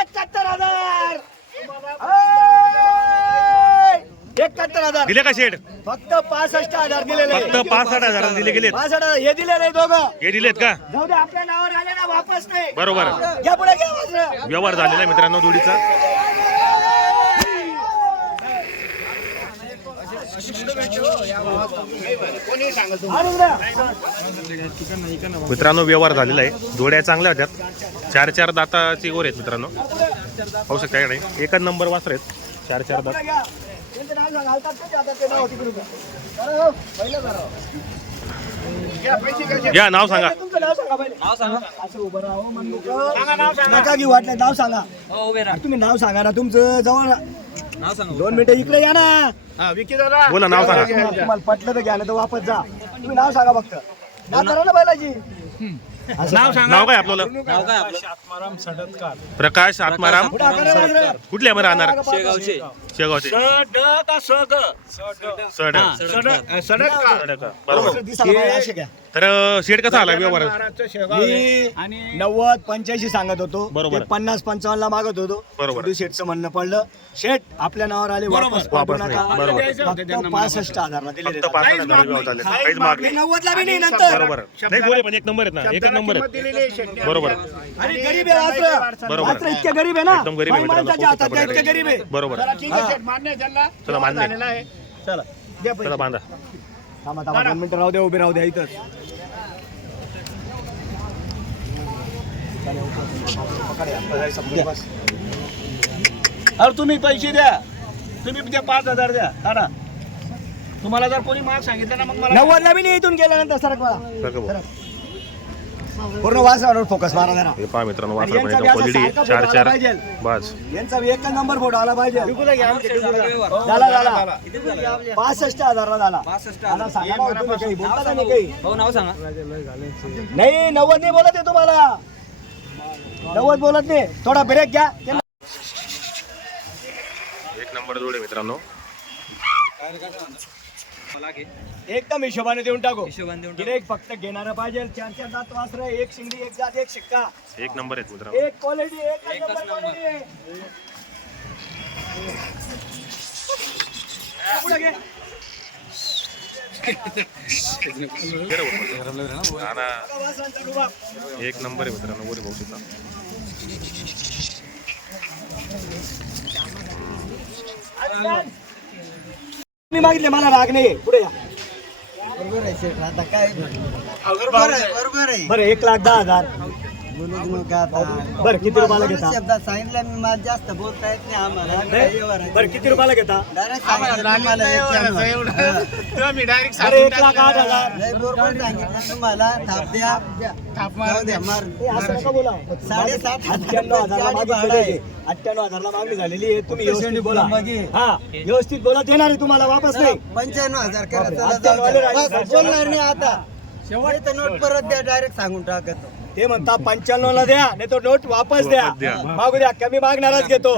एकाहत्तर हजार! एकाहत्तर हजार. दिले का शेड फक्त पासष्ट हजार दिलेले फक्त पासष्ट हजार दिले गेलेत. पासष्ट हजार. हे दिले नाही दोघं. हे दिलेत का? जाऊ दे आपल्या नावावर आले ना वापस नाही. बरोबर. घ्या पुढे घ्या वासरं. व्यवहार झालेला आहे मित्रांनो जोडीचा आणून द्या. मित्रांनो व्यवहार झालेला आहे जोड्या चांगल्या होत्यात चार चार दाताची ओर आहेत मित्रांनो पाहू शकता का नाही एकच नंबर वासर आहेत चार चार दात घ्या. नाव सांगा. नाव हो. हो. या नाव सांगा तुमचं नाव सांगा हो. नका घेऊ वाटलं नाव सांगा तुम्ही नाव सांगा ना तुमचं जवळ दोन मिनिटं इकडे या ना. विकी दादा. बोला नाव सांगा. तुम्हाला पटलं तर घ्या ना तर वापस जा. तुम्ही नाव सांगा फक्त. नाव करा ना बैलाची नाव नाव काय आपलं? प्रकाश आत्माराम पुढे आकडे वाजरे. कुठले आम्ही राहणार? शेगावचे. शेगावचे. सड. तर शेड कसा आला व्यवहार मी नव्वद पंच्याऐंशी सांगत होतो. बरोबर. ते पन्नास पंचावन्न ला मागत होतो. बरोबर. छोटू शेठचं म्हणणं पडलं. शेठ आपल्या नावावर आले वापस पाठवू वापस नाही. नका. बरोबर. फक्त पासष्ट फक्त पाच हजार व्यवहार झाले काहीच माग नाही. नव्वदला बी नाही नंतर. बरोबर. नाही गोरे पण एक नंबर आहेत ना. एकच नंबर आहेत. बरोबर. आणि गरीब आहे. बरोबर. वासरं इतके गरीब आहे ना. एकदम गरीब आहे बाई माणसाच्या हातात मित्रांनो. त्या इतके गरीब आहे. बरोबर. चला. मान्य आहे. चला. द्या पैसे. चला बांधा. थांबा थांबा दोन मिनिटं राहू द्या उभे राहू द्या इथंच. अरे तुम्ही पैसे द्या. तुम्ही द्या पाच हजार द्या. काढा. तुम्हाला जर कोणी माग सांगितलं ना मग मला नव्वदला बी नाही इथून गेल्यानंतर सरक मला बघा भाऊ. पूर्ण वासावर फोकस मारा जरा. हे पहा मित्रांनो वासर यांचा पण क्वालिटी सारखा चार फोटो चार. आला पाहिजे. बस. यांचा बी एकच नंबर फोटो आला पाहिजे. झाला झाला. पासष्ट हजारला झाला. आता सांगा ना तुम्ही काही बोलता का नाही काही? नाव सांगा. नाही नव्वद नाही बोलत आहे तुम्हाला. नव्वद बोलत नाही. थोडा ब्रेक घ्या. त्यांना एक नंबर जोडे मित्रांनो. एकदम हिशोबाने देऊन टाकू हिशोबाने देऊन गिरेक फक्त घेणारं पाहिजे चार चार दात वासर एक शिंगडी एक जात एक शिक्का एक नंबर आहेत मित्रांनो एक क्वालिटी एक नंबर quality आहे. पुढे घे. हा ना. वासरांचा रुबाब. एक नंबर आहे मित्रांनो गोरे भाऊ सुद्धा मी मागितले मला राग नाही पुढे या बरोबर आहे शेठ. आता काय? बरोबर आहे बरोबर आहे. बरं एक लाख दहा हजार. बोलूच नका आता बरं किती रुपयाला घेता? शब्दात सांगितलं मी मला जास्त बोलता येत नाही आम्हाला. काय व्यवहार आहे? बरं किती रुपयाला घेता? Direct सांगितलं तुम्हाला एक्क्याण्णव. अरे एक लाख आठ हजार. लय बरोबर सांगितलं तुम्हाला. थाप द्या. जाऊ द्या मार असं नका बोला. साडेसात अठ्ठ्याण्णव हजारला गाडी मागितलेली भाडं आहे. आहे. अठ्ठ्याण्णव हजारला मागणी झालेली आहे. तुम्ही व्यवस्थित बोला. हा व्यवस्थित बोला. देणार आहे तुम्हाला वापस नाही. पंच्याण्णव हजार करा बोलणार नाही आता. शेवट नोट परत द्या डायरेक्ट सांगून टाकतो. ते म्हणता पंच्याण्णव ला द्या नाही तो नोट वापस द्या. मागू द्या कमी मागणारच घेतो.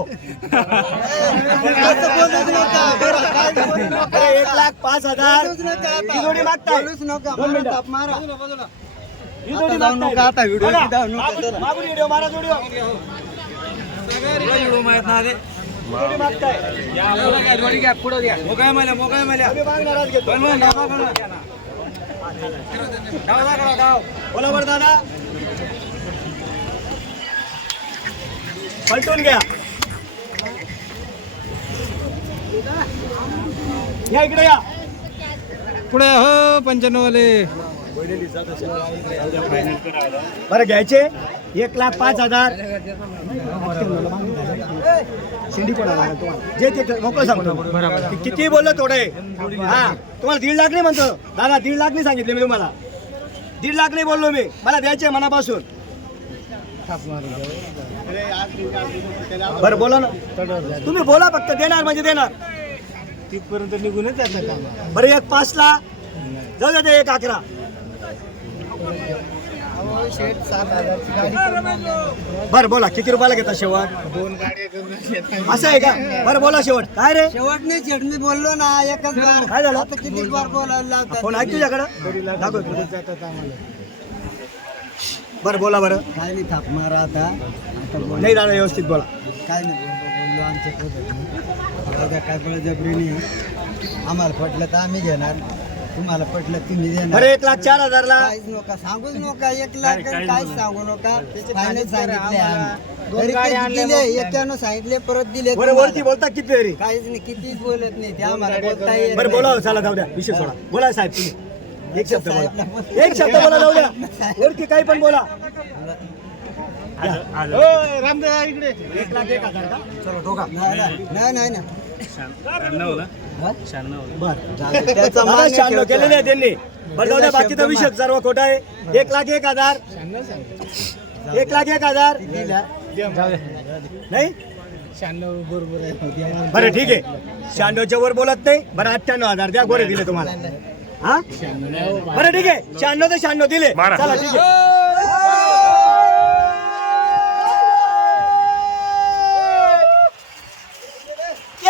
एक लाख पाच हजार. ही जोडी मागताय. दोन मिनिटं. ही जोडी मागताय. नका, आता व्हिडिओ बघा, जाऊ नका, मागून- चला. मागून व्हिडिओ मारा जोडी. जोडी मागताय. कमी मागणारच घेतो. बोला बरं दादा. पलटून घ्या. या इकडे या. पुढे हो पंच्याण्णव वाले बरं घ्यायचे. एक लाख पाच हजार. शेंडी कोणाला जे ते मोकळं सांगतो. किती बोललो थोडे. हा तुम्हाला दीड लाख नाही म्हणतो. दादा दीड लाख नाही सांगितले मी तुम्हाला. दीड लाख नाही बोललो मी. मला द्यायचे मनापासून. बरं बोला ना. तुम्ही बोला फक्त देणार म्हणजे देणार. तिथपर्यंत निघूनच जात का बरं एक पाच ला जाऊ द्या ते एक अकरा. शेठ सात हजारची गाडी बरं बोला किती रुपयाला घेता शेवट? दोन गाड्या असं आहे का? बरं बोला शेवट. काय रे? शेवट नाही शेठ मी बोललो ना एकच बार. काय झालं? आता किती बार बोलायला फोन आहे तुझ्याकडं. दाखव जातात आम्हाला. बरं बोला बरं. काय नाही थाप मारा आता. आता बोल. नाही दादा व्यवस्थित बोला. काय नाही बोललो आमच्या पद्धतीने. आता काय बळजबरीने आम्हाला पटलं तर आम्ही घेणार. तुम्हाला पटलं तुम्ही बरं देणार एक लाख चार हजारला. काहीच नका सांगूच नका. एक लाख काहीच सांगू नका. फायनल सांगितले आम्ही. तरी ते दिले एक्क्याण्णव सांगितले परत दिले बरं वरती बोलता किती तरी? काहीच नाही कितीच बोलत नाही. ते आम्हाला बोलता बरं नाही. बोला चला जाऊ द्या. विषय सोडा. बोला साहेब तुम्ही. एक शब्द बोला. एक शब्द बोला जाऊ द्या. वरती काही पण बोला. एक लाख एक हजार का? चलो दोघा. नाही, नाही. नाही नाही? बरं. त्याचा दादा मान्य शहाण्णव ठेवतो. केलेले आहे त्यांनी. बरं जाऊ द्या बाकीचा विषय सर्व खोटा आहे. एक लाख एक हजार. एक लाख एक हजार. नाही? बरं ठीक आहे. शहाण्णवच्या वर बोलत नाही. बरं अठ्ठ्याण्णव हजार द्या. गोरे दिले तुम्हाला. हा? बरं ठीक आहे. शहाण्णव ते शहाण्णव दिले. मारा. चला ठीक आहे.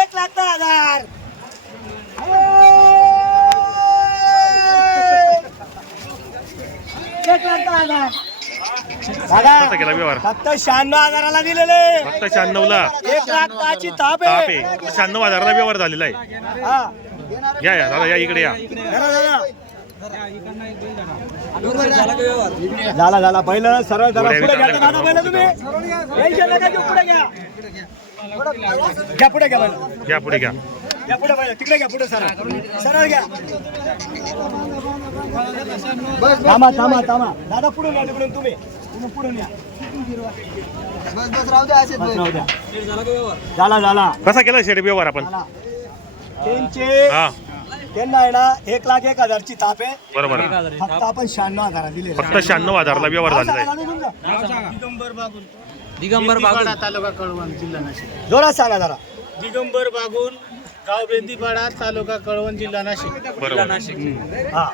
एक लाख दहा हजार. एक लाख दहा हजार. दादा कसा केला व्यवहार. फक्त शहाण्णव हजाराला दिलेले. फक्त शहाण्णव ला एक लाख दहाची ताप ताप आहे आहे. शहाण्णव हजाराला व्यवहार झालेला आहे. हा. या या दादा या इकडे या. झाला झाला पहिलं सरळ जरा पुढे घ्या दादा? पहिलं तुम्ही. टेन्शन नका घेऊ पुढे घ्या. घ्या पुढे घ्या पहिलं. या पुढे घ्या. घ्या पुढे पहिलं. तिकडे घ्या पुढे सरळ. सरळ घ्या. थांबा थांबा थांबा. दादा पुढून या तिकडून तुम्ही. तुम्ही पुढून या बस बस राहू द्या असेच बस राहू द्या. झाला झाला. कसा केला शेड व्यवहार आपण? झाला. त्यांचे हा. त्यांना आहे ना एक लाख एक हजारची ताप आहे. बरोबर. फक्त आपण शहाण्णव हजार दिले फक्त शहाण्णव हजारला व्यवहार झालेला आहे. दिगंबर बागुल. तालुका कळवण जिल्हा नाशिक. जोरात सांगा जरा. दिगंबर बागुल. गाव बेंदीपाडा तालुका कळवण जिल्हा नाशिक. बरोबर. हा.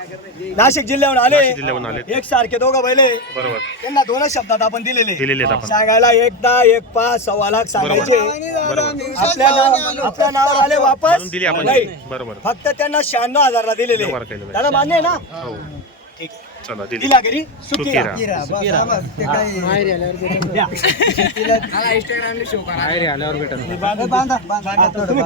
नाशिक जिल्ह्याहून आले. नाशिक जिल्ह्याहून आले. एक सारखे दोघं बैले. बरोबर. त्यांना दोनच शब्दात आपण दिलेले. दिलेले आहेत आपण. सांगायला एकदा एक पाच सव्वा लाख सांगायचे. बरोबर. आपल्या नाव आपल्या नावावर आले वापस? म्हणून दिली आपण. नाही. बरोबर. फक्त त्यांना शहाण्णव हजारला दिलेले. व्यवहार. त्याला मान्य आहे ना? हो. ठीक आहे. चला दिली. दिला घरी? सुट्टी सुखी राहा. राहा. किरा, बस, बस, ते काही द्या. बांधा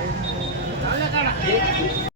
えっ。